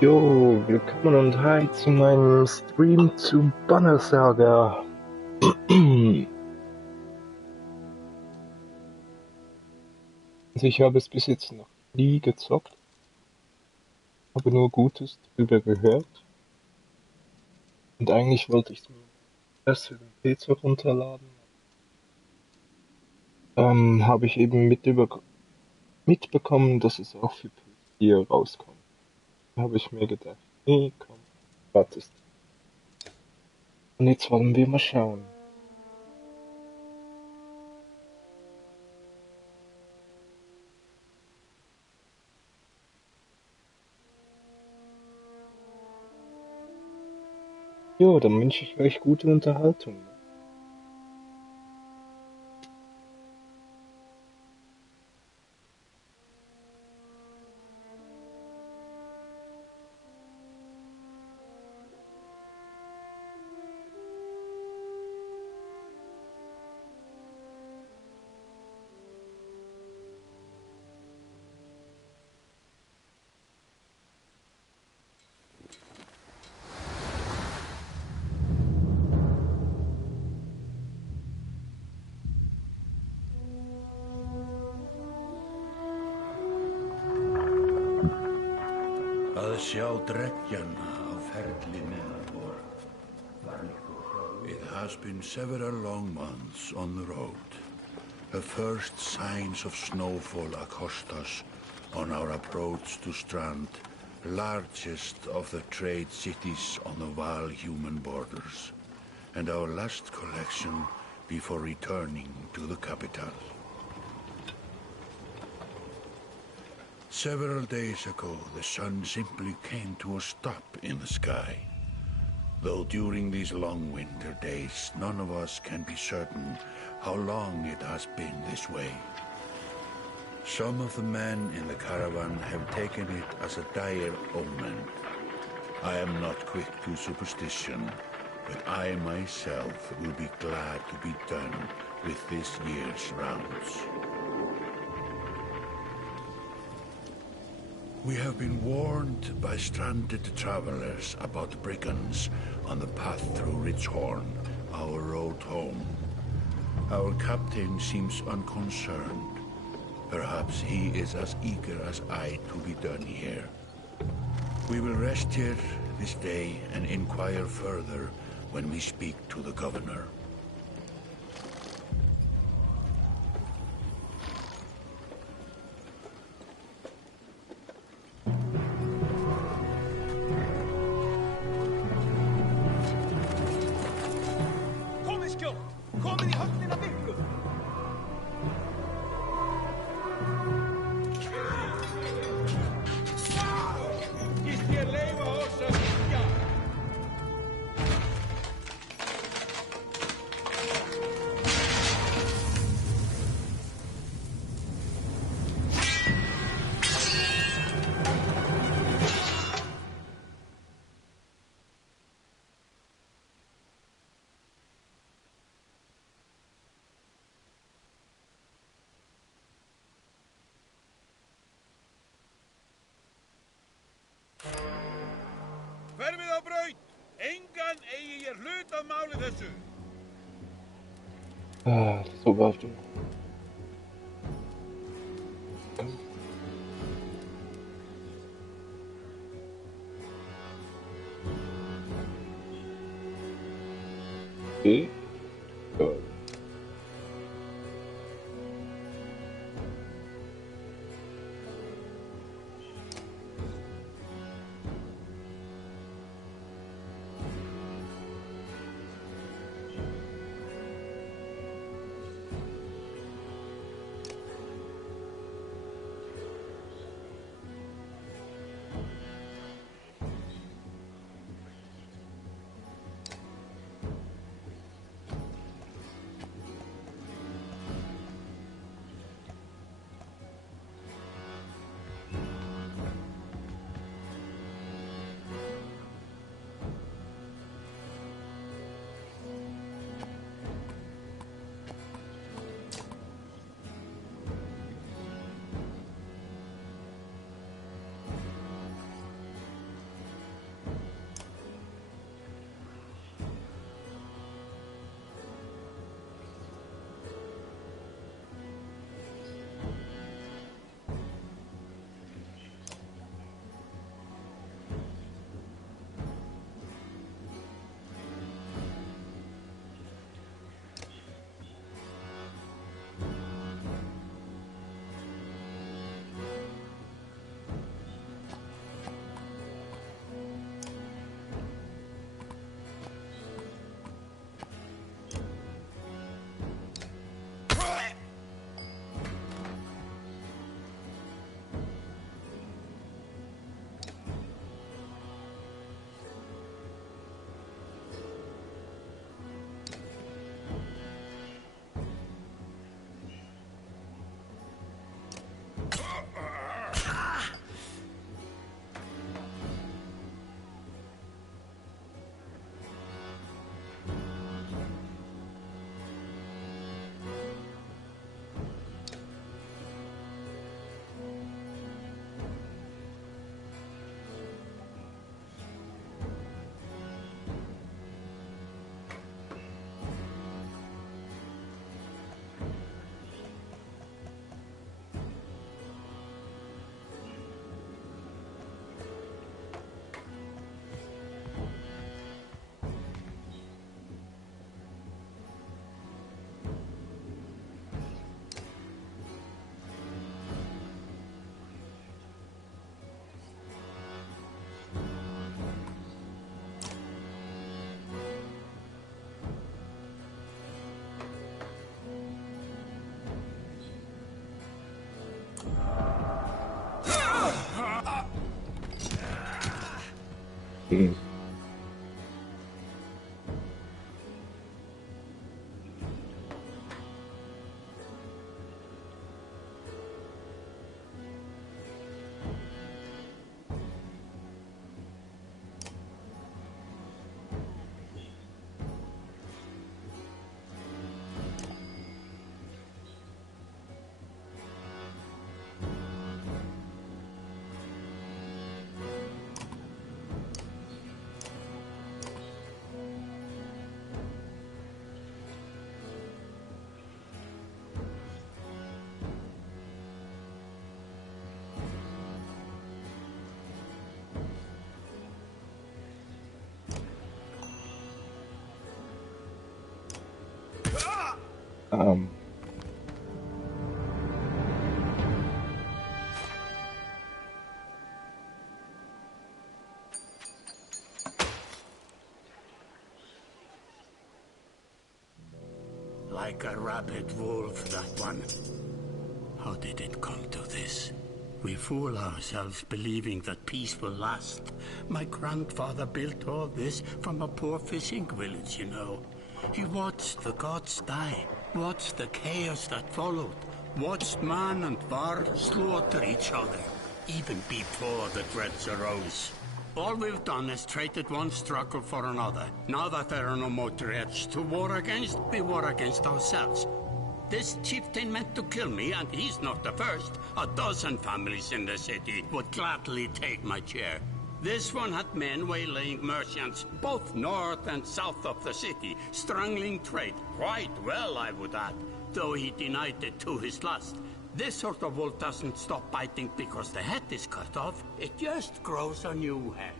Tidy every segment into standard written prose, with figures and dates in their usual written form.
Jo, willkommen und hi zu meinem Stream zu Banner Saga. Also ich habe es bis jetzt noch nie gezockt, habe nur Gutes darüber gehört und eigentlich wollte ich es mir erst für den PC runterladen. Habe ich eben mitbekommen, dass es auch für PS4 rauskommt. Da habe ich mir gedacht, nee, komm, wartest. Und jetzt wollen wir mal schauen. Jo, dann wünsche ich euch gute Unterhaltung. Að sjá dreggjana á ferli neðanbor. It has been several long months on the road. The first signs of snowfall accost us on our approach to Strand, largest of the trade cities on the Val-human borders, and our last collection before returning to the capital. Several days ago, the sun simply came to a stop in the sky. Though during these long winter days, none of us can be certain how long it has been this way. Some of the men in the caravan have taken it as a dire omen. I am not quick to superstition, but I myself will be glad to be done with this year's rounds. We have been warned by stranded travelers about brigands on the path through Ridgehorn, our road home. Our captain seems unconcerned. Perhaps he is as eager as I to be done here. We will rest here this day and inquire further when we speak to the governor. Hverfið á braut! Engan eigi ég hlut að máli þessu! So läuft es. Okay. Good. Hmm. Um, Like a rabid wolf, that one. How did it come to this? We fool ourselves believing that peace will last. My grandfather built all this from a poor fishing village, you know. He watched the gods die, watched the chaos that followed, watched man and var slaughter each other, even before the dreads arose. All we've done is traded one struggle for another. Now that there are no more dreads to war against, we war against ourselves. This chieftain meant to kill me, and he's not the first. A dozen families in the city would gladly take my chair. This one had men waylaying merchants, both north and south of the city, strangling trade. Quite well, I would add, though he denied it to his last. This sort of wolf doesn't stop biting because the head is cut off. It just grows a new head.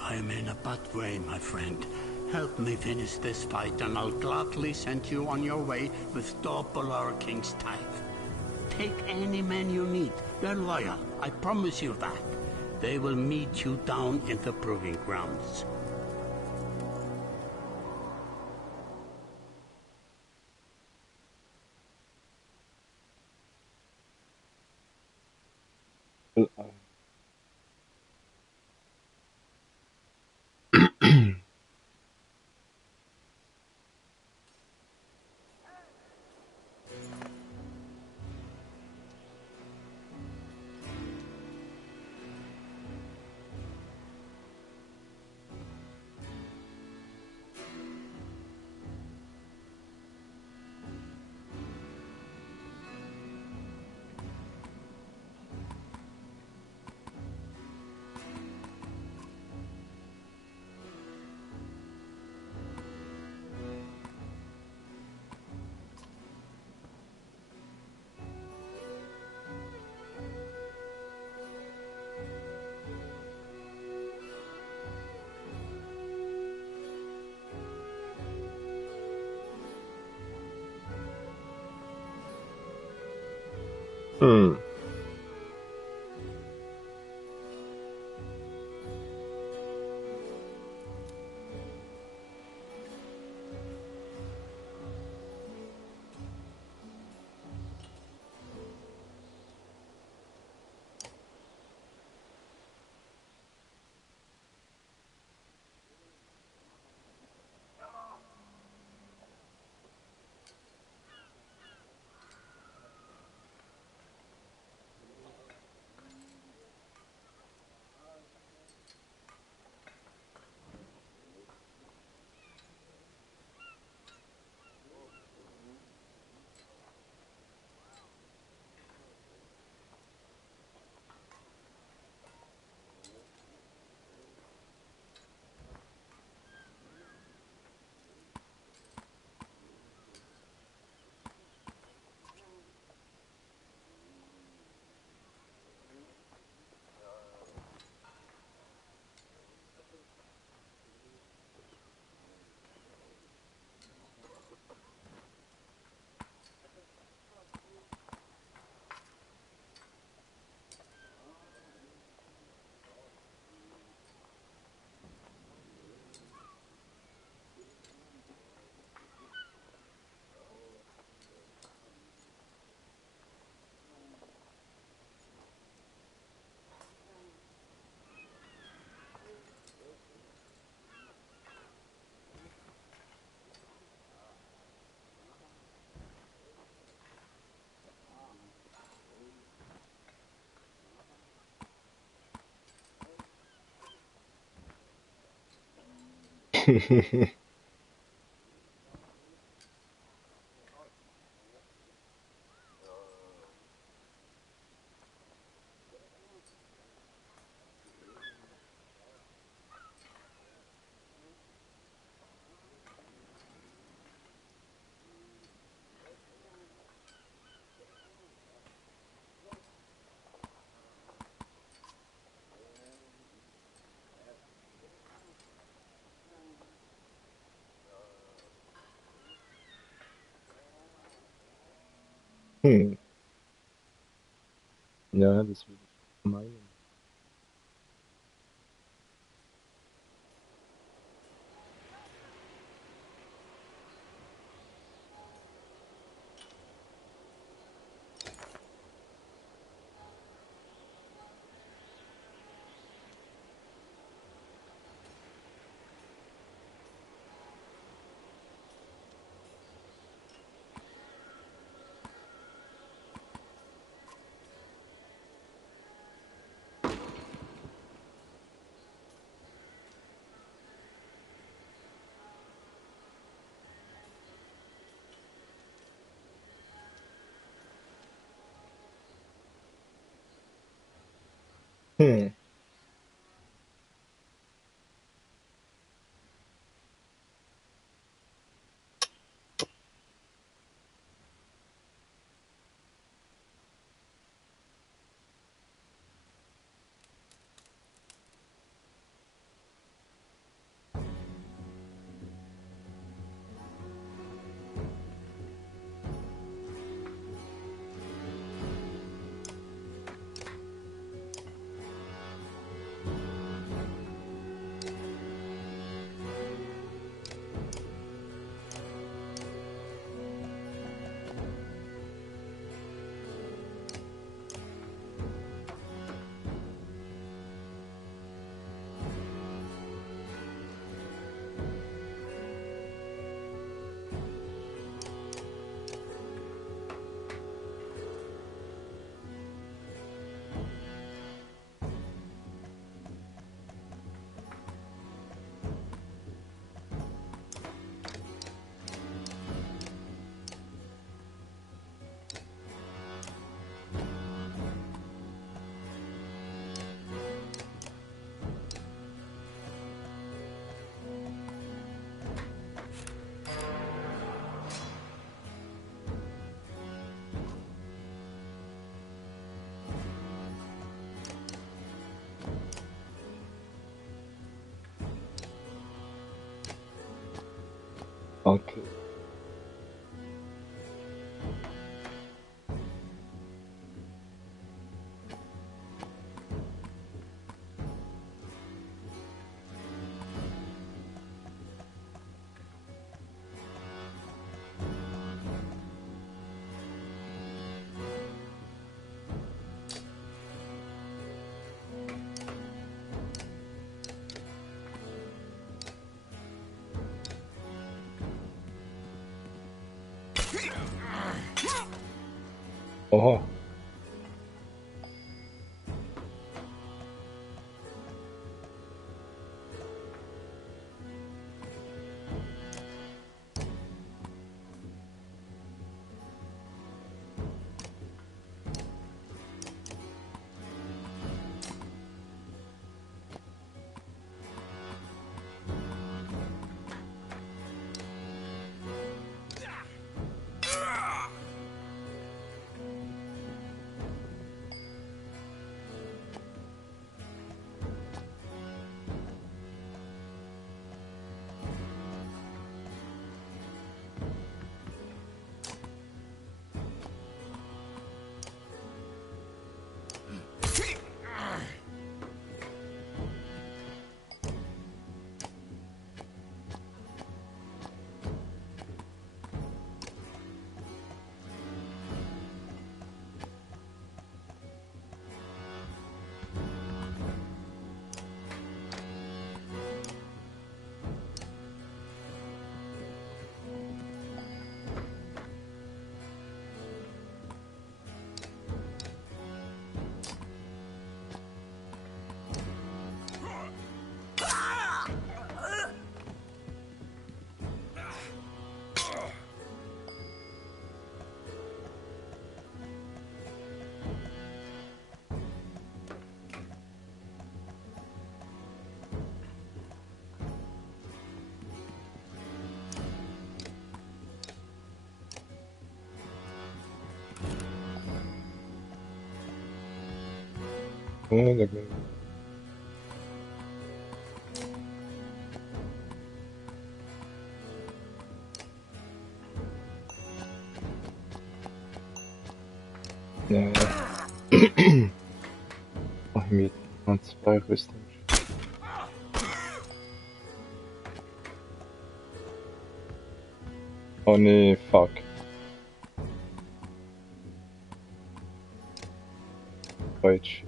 I am in a bad way, my friend. Help me finish this fight, and I'll gladly send you on your way with double our king's tithe. Take any men you need. They're loyal, I promise you that. They will meet you down in the proving grounds. well, hmm. Hm. Ja, das würde ich meinen. Hm. Okay. Oha. Oh, da bin ich. Ja. Mach ich mir noch 2 Rüstungen. Oh nee, fuck. Deutsch.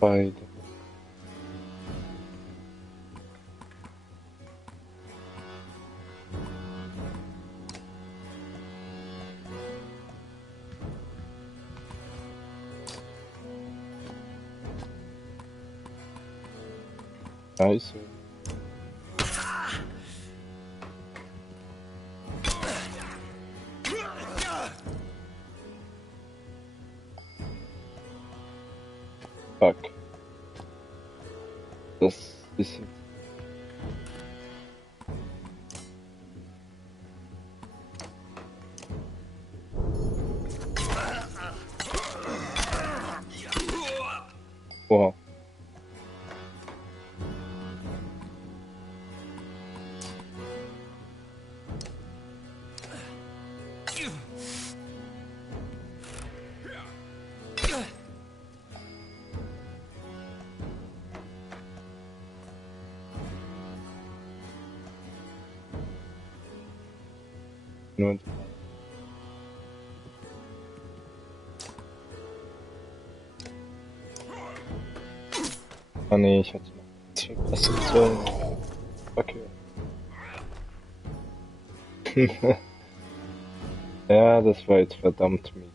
Beide. Scheiße. Fuck. Das ist jetzt. Wow. Nur. Ah nee, ich hatte noch 2 Positionen. Okay. Ja, das war jetzt verdammt mies.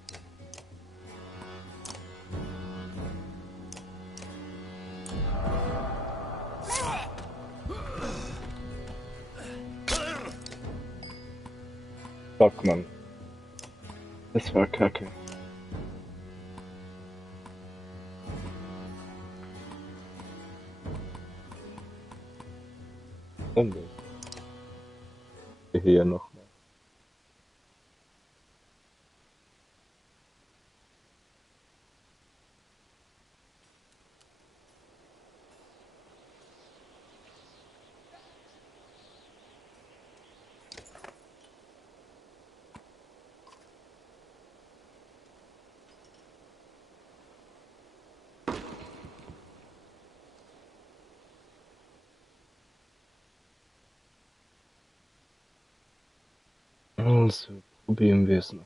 Fuck, Mann. Das war kacke. Dann hier noch mal. Also, probieren wir es noch.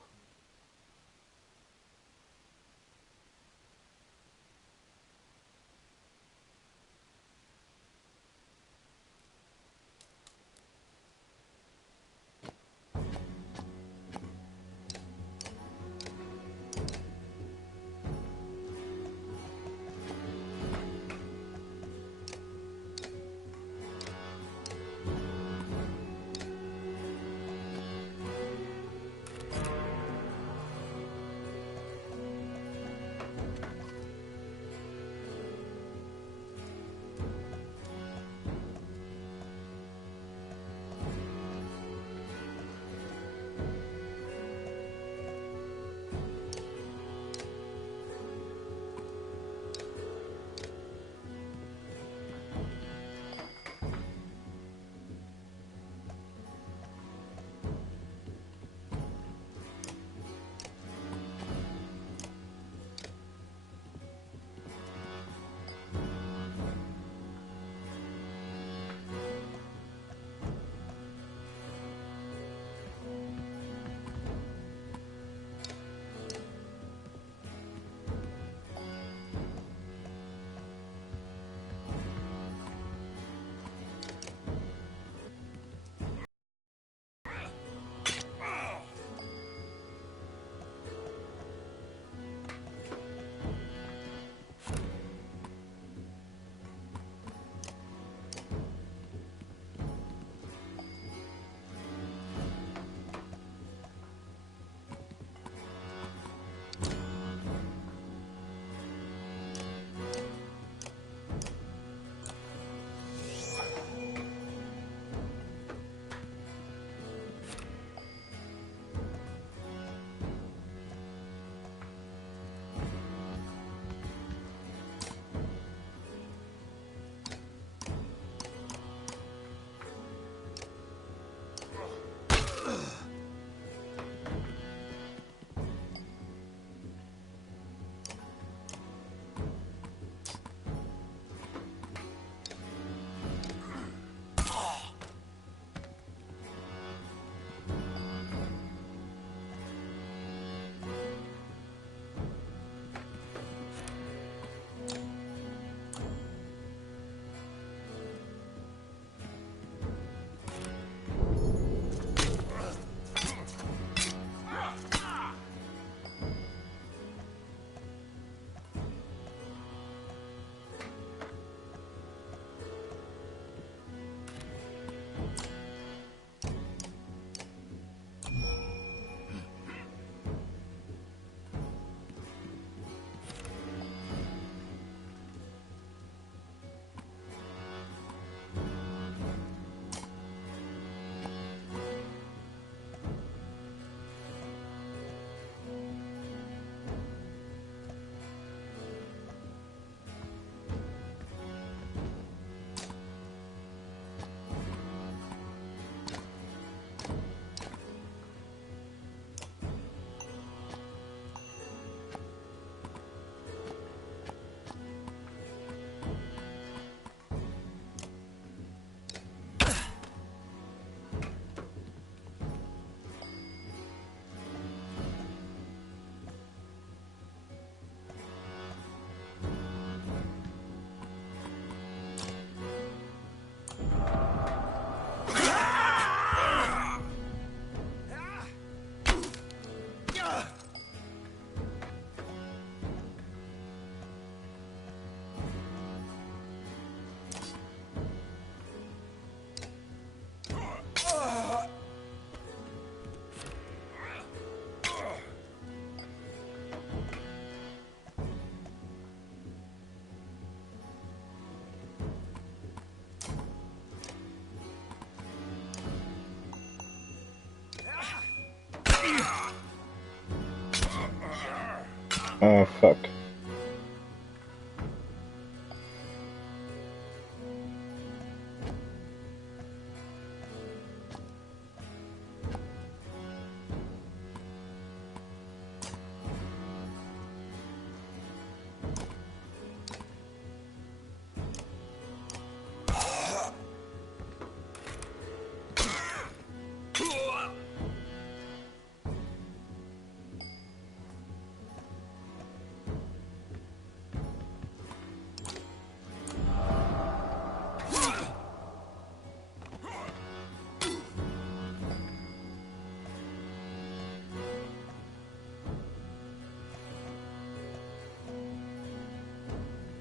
Ah, fuck.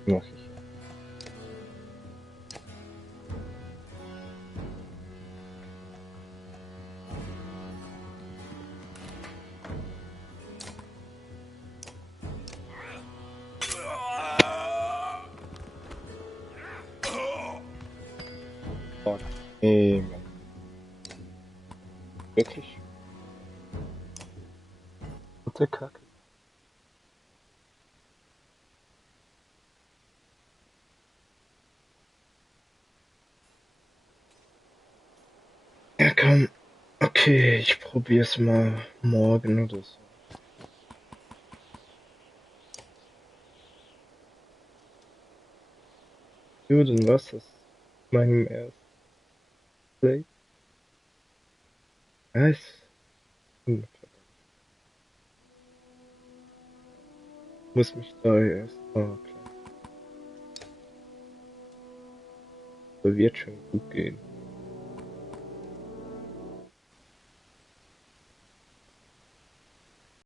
Mach ich. Fuck. Ey, Mann. Wirklich? Und der Kacke. Ja, komm. Okay, ich probier's mal morgen oder so. Gut, und was ist meinem ersten Play? Was? Muss mich da erst mal klar. Das wird schon gut gehen.